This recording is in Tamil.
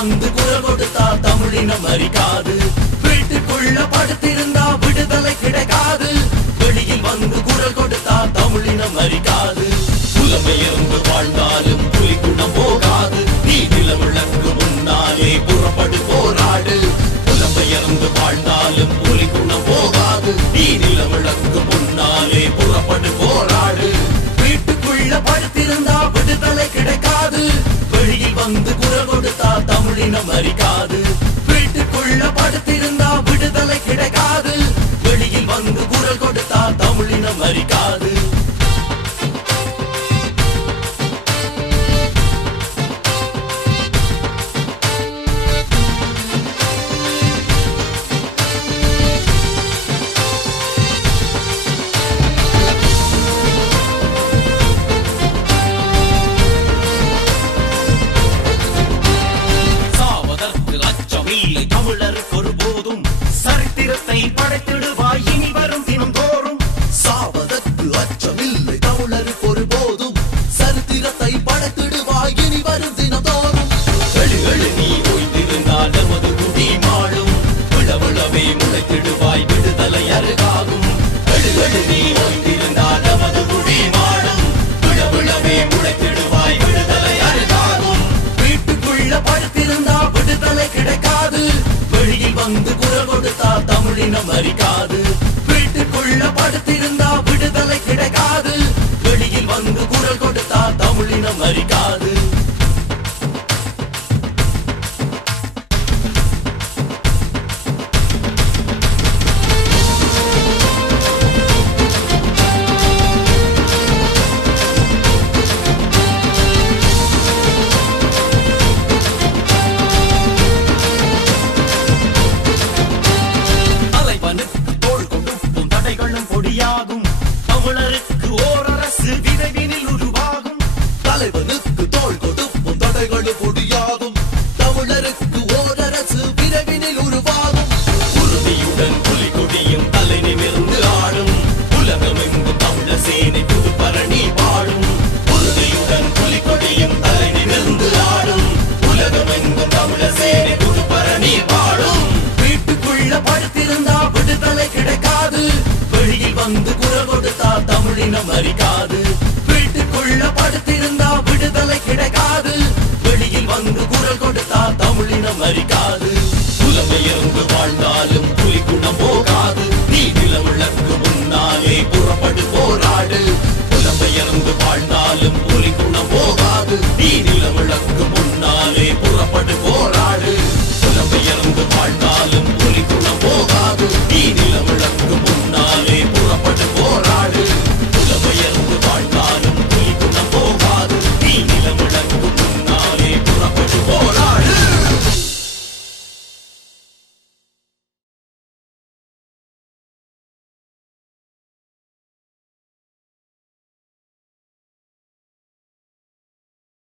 வந்து குரல் கொடுத்தா தமிழினம் மறிக்காது. வீட்டுக்குள்ள படுத்திருந்தா விடுதலை கிடைக்காது. வெளியில் வந்து குரல் கொடுத்தா தமிழினம் மறிக்காது. புலமையிருந்து வாழ்ந்தாலும் புலிக்குணம் போகாது. நீ நிலவிளக்கு முன்னாலே புறப்படு போராடு. புலமையிருந்து வாழ்ந்தாலும் புலிக்குணம் போகாது. நீ நிலவிளக்கு முன்னாலே புறப்படு போராடு. வீட்டுக்குள்ள படுத்திருந்தா விடுதலை கிடைக்காது. வெளியில் வந்து குரல் கொடுத்தா தமிழினம் மறிக்காது. வீட்டுக்குள்ள படுத்திருந்தா விடுதலை கிடைக்காது. வெளியில் வந்து குரல் கொடுத்தா தமிழினம் மறிக்காது. தமிழருக்கு ஒருபோதும் சரித்திரத்தை படைத்திடுவாய் இனி வரும் தினம் தோறும். சாவதற்கு அச்சமில்லை தமிழருக்கு ஒருபோதும் சரித்திரத்தை படைத்திடுவாய் இனி வரும் தினம் தோறும். எழு நீ ஓய்ந்திருந்தால் நமது குடி மாளும். விழவிழவே முளைத்திடுவாய் விடுதலை அருகாகும். எழு நீ ஓய்ந்திருந்தால் நமது குடி மாளும். விழவிழவே முளைத்திடுவாய் விடுதலை அருகாகும். வீட்டுக்குள்ள படுத்திருந்தா விடுதலை கிடைக்காது. வெளியில் வந்து குரல் கொடுத்தா தமிழினம் மறிக்காது. வீட்டுக்குள்ள படுத்திருந்தா விடுதலை கிடைக்காது. வெளியில் வந்து குரல் கொடுத்தா தமிழினம் மறிக்காது. தமிழருக்கு ஓர் அரசு விரைவினில் உருவாகும். தலைவனுக்கு தோள் கொடுப்பும் தடைகளும் பொடியாகும். தமிழருக்கு ஓர் அரசு விரைவினில் உருவாகும். உறுதியுடன் புலிகொடியும் தலை நிமிர்ந்து ஆடும். உலகமெங்கும் தமிழர் சேனை புது பரணி பாடும். உறுதியுடன் புலிகொடியும் தலை நிமிர்ந்து ஆடும். உலகமெங்கும் தமிழர் சேனை புது பரணி பாடும். வீட்டுக்குள்ள படுத்திருந்தா விடுதலை கிடைக்காது. வெளியில் வந்து குரல் கொடுத்தா தமிழினம் மறிக்காது. வீட்டுக்குள்ள படுத்திருந்தா விடுதலை கிடைக்காது. வெளியில் வந்து குரல் கொடுத்தா தமிழினம் மறிக்காது.